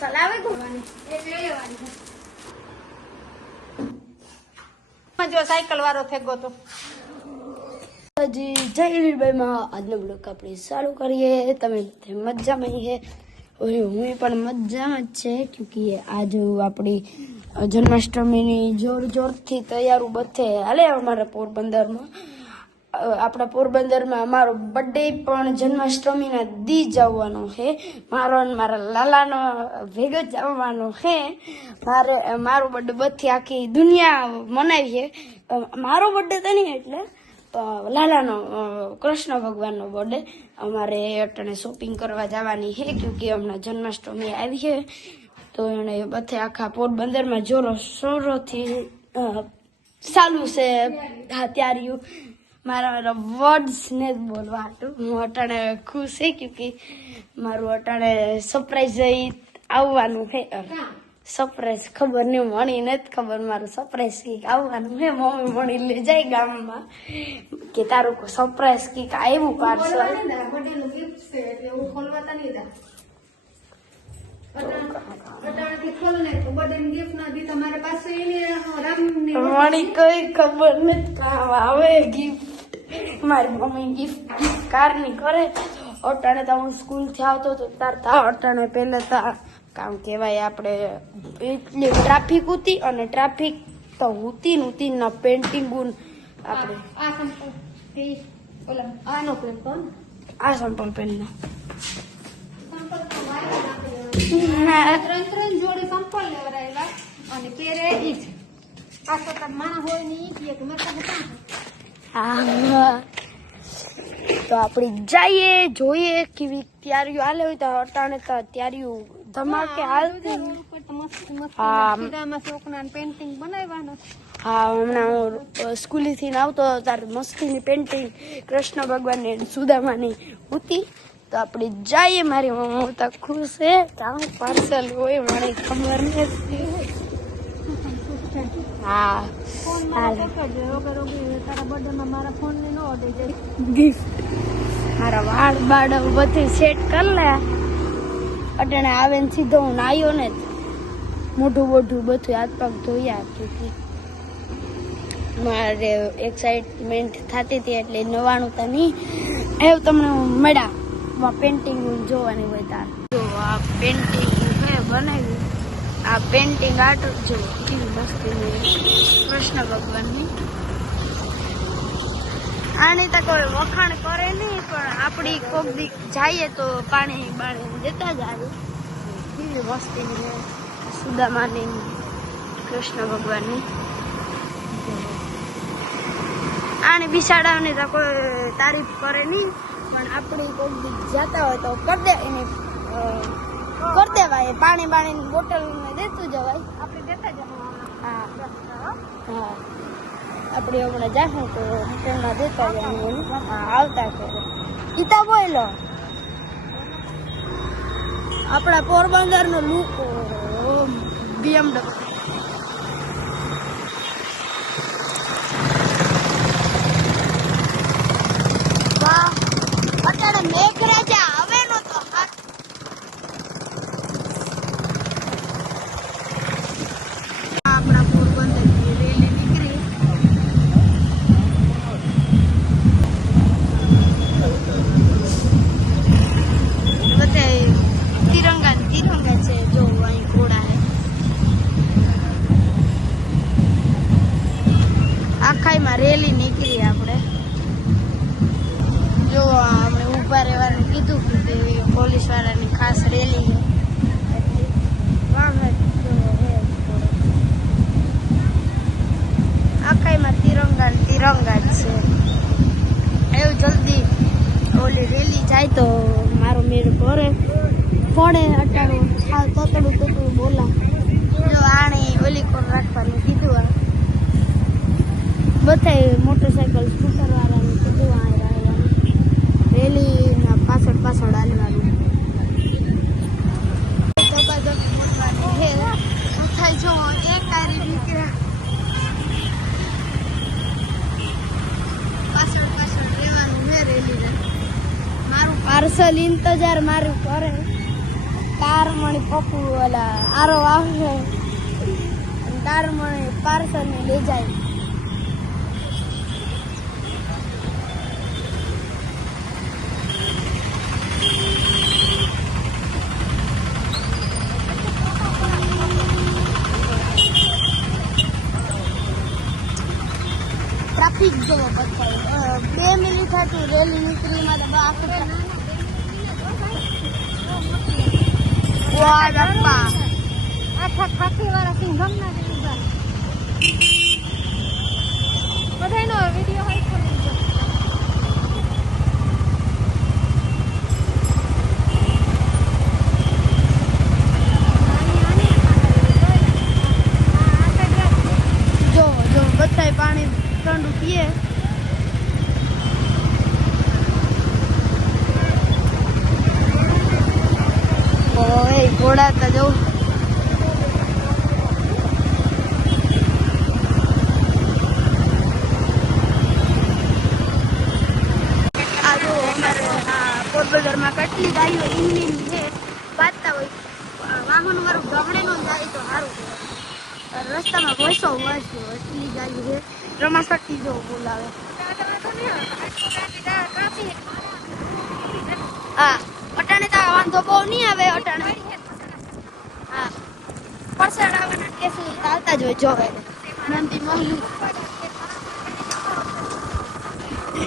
Parcel આવે ઘુમાની એટલે લેવાની જો સાયકલ વાળો ફેગો તો जी जय हीरभाई में आज બ્લોગ આપણે ચાલુ કરીએ તમે મજામાં હે और હું પણ મજામાં જ છે क्योंकि आज આપણી જન્માષ્ટમીની જોરથી તૈયારી બધે હાલે અમારા પોરબંદરમાં આપણા પોરબંદરમાં અમારો બર્થડે પણ જન્માષ્ટમીના દી જવાનો છે મારો અને મારા લાલાનો ભેગો જ આવવાનો છે મારો બર્થડે બધી આખી દુનિયા મનાવીએ મારો બર્થડે તો નહીં એટલે લાલાનો કૃષ્ણ ભગવાનનો બર્થડે અમારે અટાણે શોપિંગ કરવા જવાની છે ક્योंकि હમણાં જન્માષ્ટમી આવી છે તો એને બધે આખા પોરબંદરમાં જોરો શોરોથી ચાલુ છે તૈયારીઓ મારા વર્ડ્સ ને બોલવા હતું હું અટાણે ખુશ છે क्योंकि મારું અટાણે સરપ્રાઈઝ આવવાનું છે સરપ્રાઈઝ ખબર નહીં મણી નથી ખબર મારું સરપ્રાઈઝ કંઈક આવવાનું છે મમ્મી મણી લઈ જાય ગામમાં કે તારું સરપ્રાઈઝ કંઈક આવ્યું પાર્સલ મણી કઈ ખબર નથી કામ આવે ગિફ્ટ મારી મમ્મી ગિફ્ટ કારની કરે અટાણે તો હું સ્કૂલથી આવતો હતો તાર અટાણે પહેલા તો કામ કહેવાય આપણે એટલી ટ્રાફિક હતી અને ટ્રાફિક તો ઉતી ના પેન્ટિંગ આપણે આ સંપલ પહેલા ત્રણ જોડી સંપલ લેવડાવ્યા અને પેરે ઈ જ આ તો માણા હોય ને ઈ એક હા તો આપણે જઈએ જોઈએ કેવી તૈયારીઓ હાલે હોય તો અટાણે તો તૈયારીઓ ધમાકે હાલતી પેન્ટિંગ બનાવવાનો હા હમણાં હું સ્કૂલેથી આવતો તાર મસ્તીની પેન્ટિંગ કૃષ્ણ ભગવાનની સુદામાની હતી તો આપણે જઈએ મારી મમ્મી તો ખુશ છે કામ પાર્સલ હોય મને ખબર નથી હા ગિફ્ટ મારા વાળ બાળ બધું સેટ કરી લે અટાણે આવે ને સીધો હું નાયો ને મોઢું બોઢું બધું હાથ પગ ધોયા ક્યોંકि મારે એક્સાઇટમેન્ટ થતી હતી એટલે નવાણું તો નહીં એવું તમને મળ્યા પેન્ટિંગ જોવાની હોય તાર જો આ પેન્ટિંગ મેં બનાવી આ પેન્ટિંગ આર્ટ જો કેવી મસ્તી કૃષ્ણ ભગવાનની આની તો કોઈ વખાણ કરે નહીં પણ આપણી કોક દી જઈએ તો પાણી બાણી દેતા જ આવે કેવી મસ્તી સુદામાની કૃષ્ણ ભગવાનની આને બિસાડાની તો કોઈ તારીફ કરે નહીં પણ આપણી કોક દી જતા હોય તો કરી દે એને કરી દેવાય પાણી બાણીની બોટલ દેતું જવાય આપણે દેતા જવાનું હા હા આપણે હમણાં જાશું તો હોટલમાં દેતા જવાનું હા આવતા કરે ગીતા બોલો આપણા પોરબંદરનો લુક BMW વાહ અત્યારે મેઘરાજા આવે નો તો આપણા પોરબંદરની રેલી નીકળી બધે તિરંગા છે જો અહીં ઘોડા હે આખાઈમાં રેલી નીકળી આપણે જો આપણે ઊભા રહેવાનું કીધું કે પોલીસ વાળાની ખાસ રેલી છે આખાઈમાં તિરંગા જ છે એવું જલ્દી ઓલી રેલી જાય તો મારો મેળ પડે અટાણું તોતડું બોલા જો આણે ઓલી કોર રાખવાનું કીધું આ બધા મોટરસાયકલ સ્કૂટર વાળાનું કીધું આ રેલીના પાછળ હાલવાનું જો એક કારી નીકળ્યા પાછળ રહેવાનું હે રેલી મારું પાર્સલ ઇંતજાર મારું કરે કાર મણી પપ્પુ ઓલા આરો આવશે કાર મણી પાર્સલ ને લઈ જાય. ટ્રાફિક જેવો બતાવે 2 મિનિટ હતી રેલી નીકળીમાં તો આખું વાહ બાપા આખા ખાખી વાળા સિંઘમ ના બધાનો વિડીયો હોય તો જો જો બધાય પાણી ઠંડુ પીએ. ઓય ઘોડા તો જવું આ જો અમારે પોરબંદરમાં કેટલી ગાડીઓ ઇન્ડિયન છે બાજતા હોય વાહન મારું ગામડે નો જાય તો સારું કહેવાય. રસ્તામાં ભોયસો હોય એટલી ગાડી છે રમાસટી જો બોલાવે. હા અટાણે તો વાંધો બહુ નહીં આવે અટાણે. હા પરસાડ આવવાના કેસો ચાલતા જ હોય જોવે નંદી મહી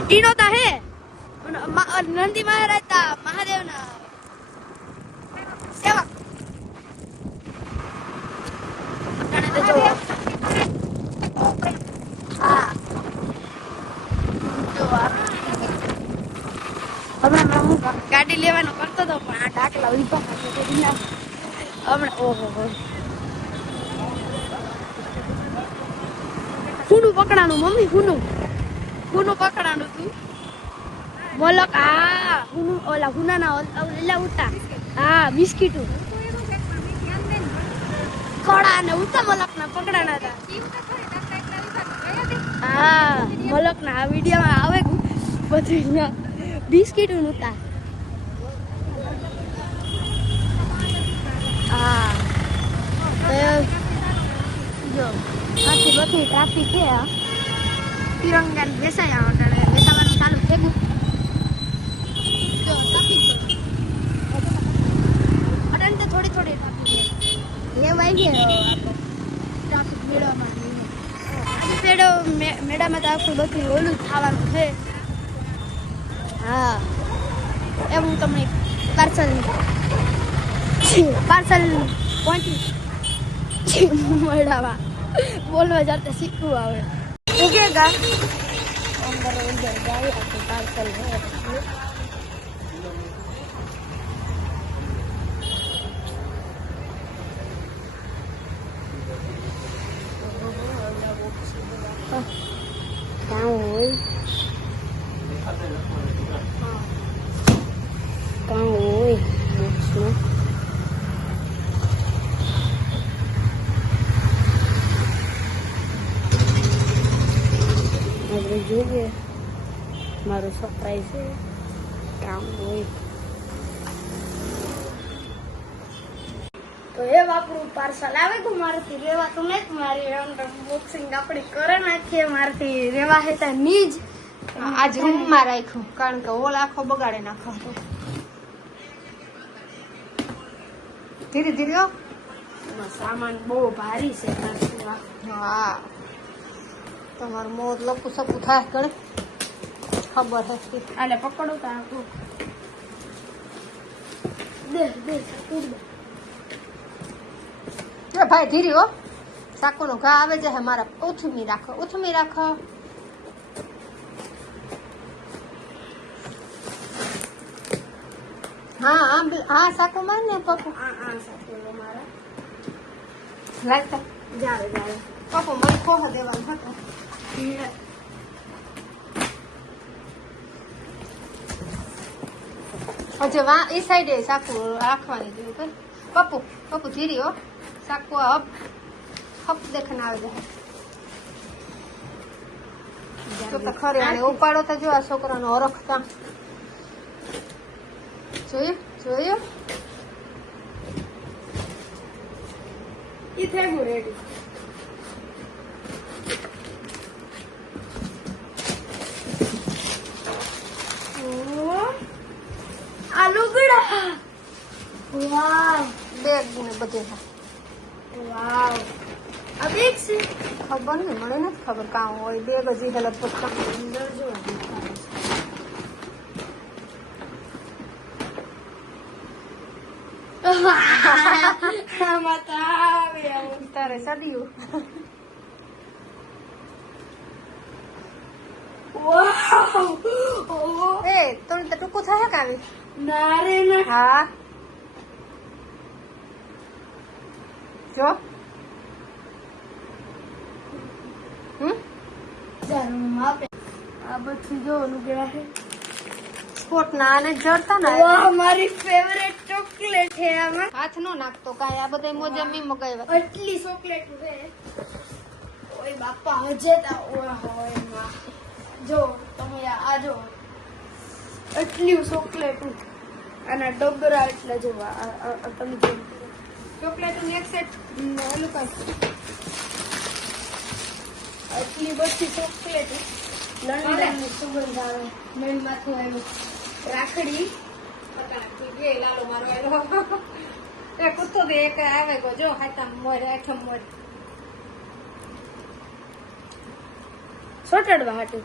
ઈનો તા હે નંદી મહારાજ તા મહાદેવના સેવક અટાણે તો જો હા જો હમણાં હું ગાડી લેવાનો કરતો હતો પણ આ ડાકલા ઉભા હમણાં ઓહો હુનું પકડાનું મમ્મી હુનું પકડાનું તું મોલક હા હુનું ઓલા હુનાના ઓલા ઉતા હા બિસ્કીટું ખોડા ને ઉતા મોલકના પકડાના હતા. હા મોલકના આ વિડીયોમાં આવે બધું બિસ્કીટું ઉતા. હા જો આખી બધી ટ્રાફિક છે. તિરંગા બેસાય અટાણે બેસાવાનું ચાલુ થઈ ગયું. જો ટ્રાફિક અટાણે તો થોડી ટ્રાફિક લેવાય છે ટ્રાફિક મેળવવામાં આજે મેળામાં તો આખું બધું ઓલું ખાવાનું છે. હા એ હું તમને પાર્સલ પહોંચી મેળામાં બોલવા જતા શીખવું આવે ઉગેગા અંદર અંદર જાય આખું પાર્સલ કાં હોય બોક્સમાં આપણે જોઈએ મારું સરપ્રાઈઝ છે કામ હોય તો એ આપણું પાર્સલ આવે તો મારાથી રેવાતું નહીં. મારી અનબોક્સિંગ આપણે કરે નાખીએ મારાથી રેવા હેતા ની જ આજ રૂમમાં રાખ્યું કારણ કે ઓલ આખો બગાડે નાખો. ધીરે ધીરે સામાન બહુ ભારી છે. હા તમારું મોત લપુ સપુ થાય કરે ખબર હે આલે પકડો તો આખું દે ભાઈ ધીરે હો સાકુનો ઘા આવે છે મારા ઉથમી રાખો. હા સાકુ માર ને પપ્પુ સાકુ મારા લાગતા જાવે પપ્પુ મને કોહ દેવાનું હતું. હજુ એ સાઈડે સાકુ રાખવાની જોયું પપ્પુ ધીરી હો સાકુ હપ દેખને આવે તો ખરે અને ઉપાડો તો જો આ છોકરાનો ઓળખતા જોયું થેગું રેડી. આ લુગડા. વાવ. બેગ ને બધે છે. વાવ. આ બેગ છે. ખબર નહીં, મને નથી ખબર કાં હોય બેગ હજી હેલપ કરતા. અંદર જો. તારે સદીયું. વાવ. એ થોડી તો ટૂંકું થાય કે આવી. ના રે ના. હા જો આપે. આ બધું જો લુગડા છે. સ્પોર્ટ ના આને જડતા ને વાહ, મારી ફેવરેટ ચોકલેટ છે આમાં. હાથ નો નાખતો કાંઈ. આ બધા મોજા મી મગાવ્યા. આટલી ચોકલેટ છે. ઓય બાપા હજે તા. ઓય હોય માં. જો તમે આ જો આટલી ચોકલેટ અને ડબરા એટલે જો તમે જો ચોકલેટ નું એક સેટ ઓલું કઈ આટલી બધી ચોકલેટ. લંડનની સુગંધ આવે. મેં માથું આવ્યું. રાખડી. એ લાલો મારો આવ્યો. એ કૂતો દે એક આવે ગયો જો હાથમ મોર આઠમ મોર. સોટાડવા હાટું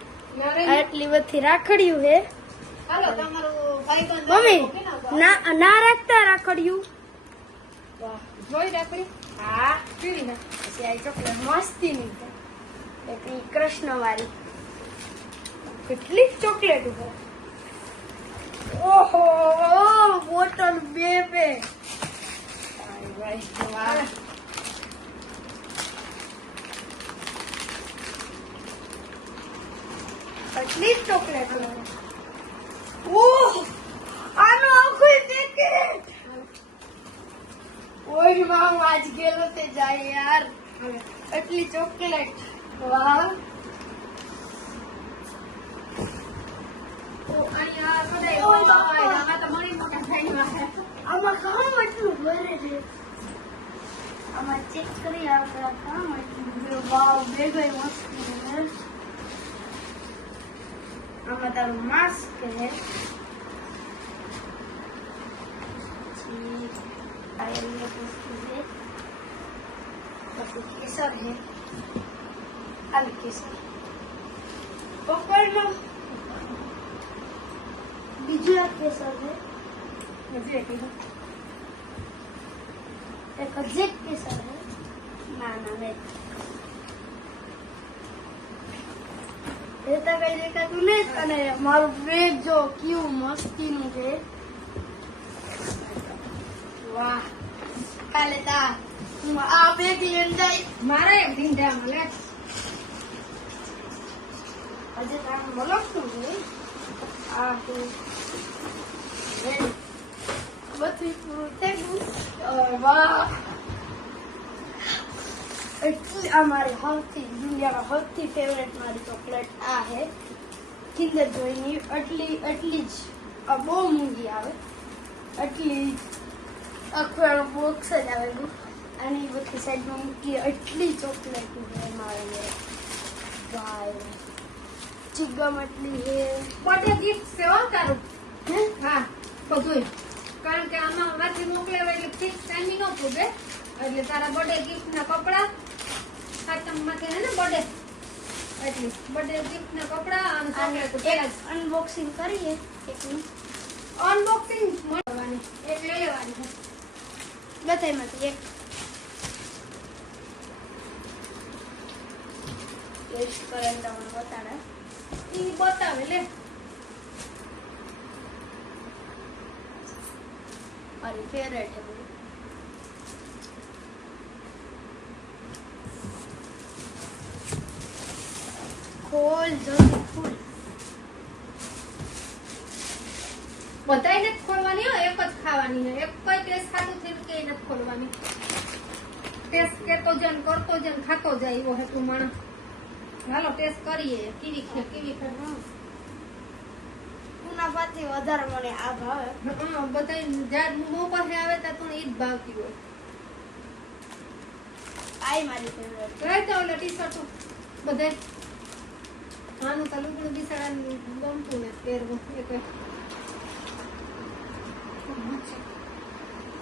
આટલી બધી રાખડીયું હે. હાલો તમારું ભાઈબંધ મમ્મી ના ના રાખતા રાખડીયું. વાહ, જોઈ રાખડી હા. પીડી ના પછી આ ચોકલેટ મસ્તી ની છે. એક ઈ કૃષ્ણ વાળી. કેટલી ચોકલેટ છે. ઓહો, બોટલ બે બે. વાહ. કેટલી ચોકલેટ. ઓહ, આનો આખો પેકેટ. ઓય માં આજ ગેલો તે જાય યાર. એટલી ચોકલેટ. વાહ. અહીંયા બધા ઓય બાપા. આમાં તો મળી મોટા થાય. આમાં કામ એટલું ભરે છે. આમાં ચેક કરી આપણે કામ એટલું. વાવ, બે ગઈ મસ્ત છે. આમાં તારું માસ્ક છે. પછી આ એક વસ્તુ છે. પછી કેસર છે. આલી કેસર. પકડનો બીજું એક કેસર છે. હજી એક એક હજી કેસર છે. ના ના નહીં. એ તો કઈ દેખાતું નહીં. અને મારું બેગ જો કેવું મસ્તીનું છે. વાહ. કાલે તા હું આ બેગ લઈને જાય. મારે ભીંડા મળે. હજી તાર બોલકતું છે. આ તો બધું પૂરું થઈ ગયું. વાહ. એટલી આ મારી સૌથી દુનિયામાં સૌથી ફેવરેટ મારી ચોકલેટ આ છે. કિન્ડર જોઈની એટલી જ. આ બહુ મોંઘી આવે. એટલી આખું બોક્સ જ આવેલું. અને એ બધી સાઈડમાં મૂકી એટલી ચોકલેટ છે મારે. ભાઈ ચિગમ એટલી છે. બર્થડે ગિફ્ટ છે હો તારું. હે? હા બધું. કારણ કે આમાં માંથી મોકલેવા એટલે ફિક્સ ટાઈમિંગ ન પૂગે. એટલે તારા બર્થડે ગિફ્ટ ના કપડા ખાતમ માંથી હે ને બર્થડે એટલે બર્થડે ગિફ્ટ ના કપડા અને ચોકલેટ પેલા અનબોક્સિંગ કરીએ એકનું. અનબોક્સિંગ મળવાની એક લઈ લેવાની છે. બધામાંથી એક ટેસ્ટ કરીને તમને બતાડે. ઈ બતાવે લે. મારી ફેવરેટ છે. ખોલ જલ્દી ખોલ. બધાય નથી ખોલવાની હો, એક જ ખાવાની છે. એક કોઈ ટેસ્ટ ખાતું થઈને કે નથી ખોલવાની. ટેસ્ટ કેતો જન કરતો જન ખાતો જાય એવો હેતુ માણસ. હાલો ટેસ્ટ કરીએ કેવી છે કેવી છે. ઉના પાથી વધારે મને આ ભાવે. બધા જાત મોં પાસે આવે ત્યાં તો ઈ જ ભાવતી હોય. આઈ મારી ફેવરેટ. જોઈ તો ઓલા ટી શર્ટો બધે આનું તો લુગડું બિસાડાનું ગમતું ને પહેરવું એક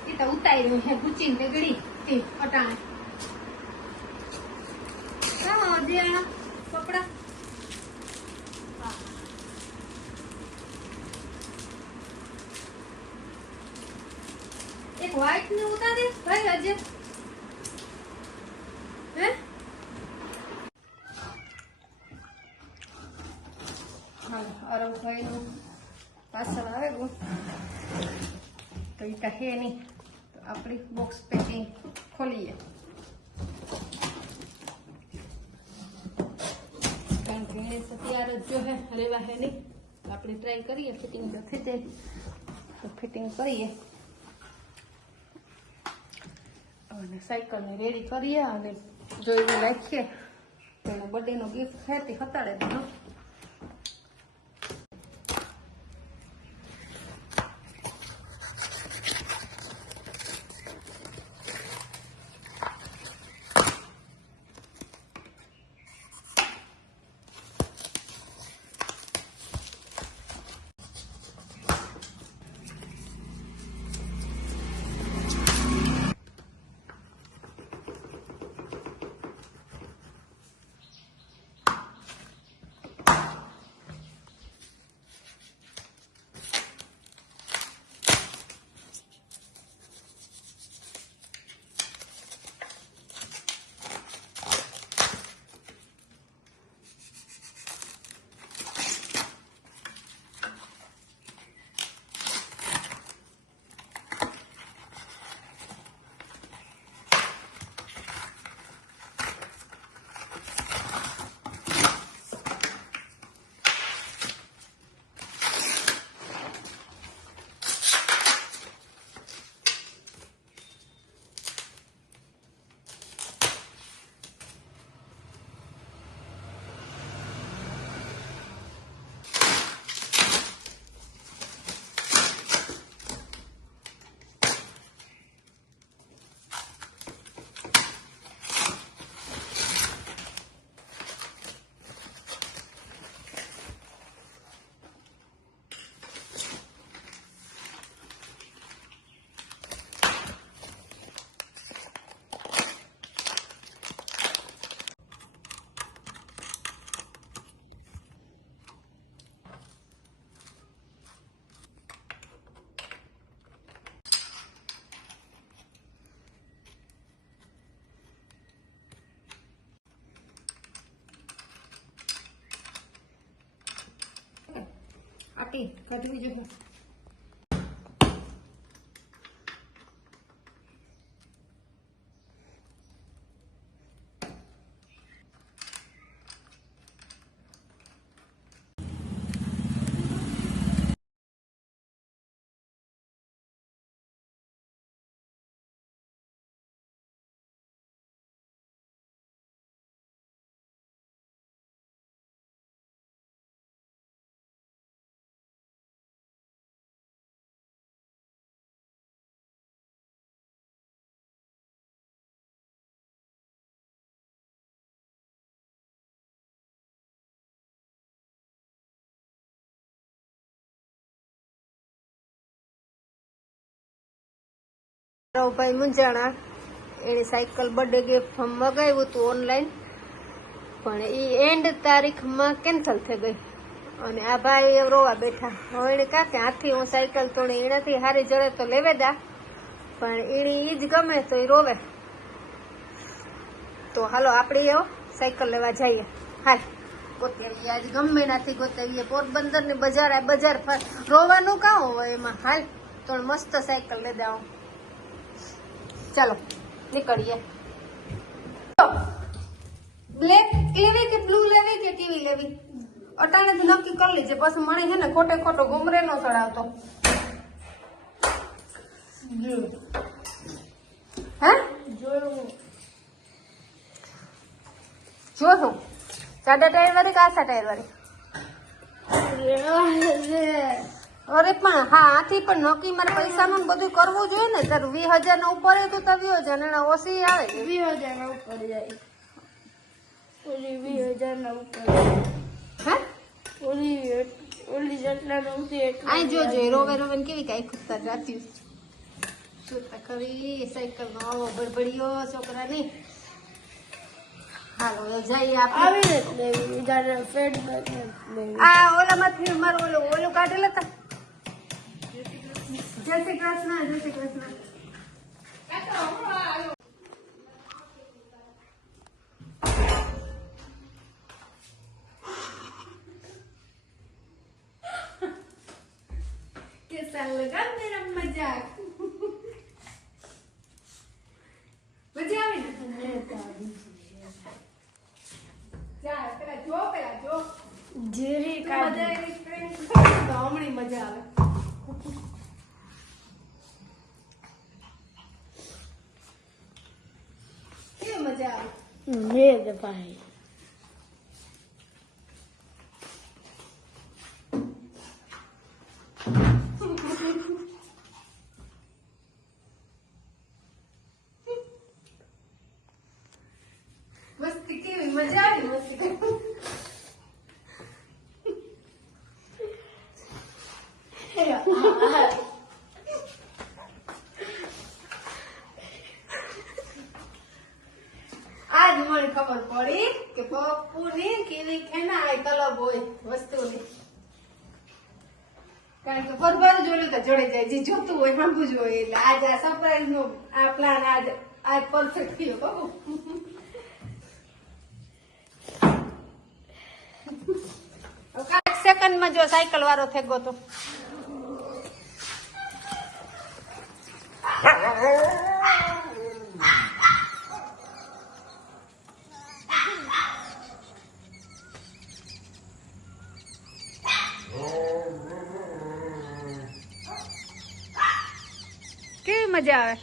એ તો ઉતાર્યું હે ગુચી ને ગળી તે અટાણે હા જે આ કપડા એક વ્હાઈટ ને ઉતારે ભાઈ આજે હે હાલ અરવભાઈ નું પાછળ આવે ગયું તો એ તો હે નહીં તો આપણી બોક્સ પેકિંગ ખોલીએ કારણ કે એને તૈયાર જ જો હે રેવા હે નહીં આપણે ટ્રાય કરીએ ફિટિંગ તો થઈ જાય તો ફિટિંગ કરીએ અને સાયકલને રેડી કરીએ અને જો એને રાખીએ તો એને બર્થડેનો ગિફ્ટ ખેતી હતાડે તો આપી કાઢવી જોઈએ ભાઈ મુંજાણા એને સાયકલ બર્થડે ગિફ્ટ મગાવ્યું હતું ઓનલાઈન પણ એ એન્ડ તારીખમાં કેન્સલ થઈ ગઈ અને આ ભાઈ રોવા બેઠા હવે એને કાકે હાથી હું સાયકલ તો એનાથી હારી જડે તો લેવે દા પણ એને ઈ જ ગમે તો એ રોવે તો હાલો આપણે એવો સાયકલ લેવા જઈએ હાલ ગોતેવીએ આજ ગમે નાથી ગોતેવીએ પોરબંદર ની બજાર રોવાનું કાં હોય એમાં હાલ તો મસ્ત સાયકલ લઈ દઉં ચાલો નીકળીએ બ્લેક લેવી કે બ્લુ લેવી કે કેવી લેવી અટાણે તો નક્કી કરી લીજે પછી મને છે ને ખોટે ખોટો ગુમરે નો ચડાવતો હે જોયું સાદા ટાયર વાળી કે આછા ટાયર વાળી અરે પણ હા આથી પણ નક્કી મારે પૈસાનું ને બધું કરવું જોઈએ ને. તાર 20,000 ના ઉપર હતું તો 20,000 ને ઓછી આવે ને. 20,000 ના ઉપર જાય. ઓલી 20,000 ના ઉપર જાય. હે ઓલી જેટલા નહોતી એટલા આઈ જોજો રોવે રોવે ને કેવી કાંઈ ખૂટતા જાતી શું તો ખરી સાયકલ નો આવો બડબડિયો છોકરાની. હાલો હવે જઈએ આપણે. આવી ને લેવી જાણે ફીડબેક લેવી. આ ઓલામાંથી મારું ઓલું કાઢેલા હતા. જય શ્રી કૃષ્ણ જય શ્રી કૃષ્ણ. कैसा लगा मेरा मजाक? मजा આવી ને? જા પેલા જો જીરી મજા કાઢી. આવી ફ્રેન્ડ તો હમણી મજા આવે. કેવી મજા આવે? રે ભાઈ મસ્તી કેવી મજા આવી મસ્તી કરવાની. આજ મને ખબર પડી કે પપ્પુની કેવી ખેના કલબ હોય વસ્તુની. કારણ કે ફરફર જોયું તો જોડે જાય જે જોતું હોય સાંભળવું જ હોય. એટલે આજ આ સરપ્રાઈઝ નો આ પ્લાન આજ પરફેક્ટ થયો બાબુ. કાંઈક સેકન્ડમાં જો સાયકલ વાળો થઈ ગયો તો કેવી મજા આવે.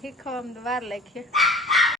શીખવામાં વાર લાગી.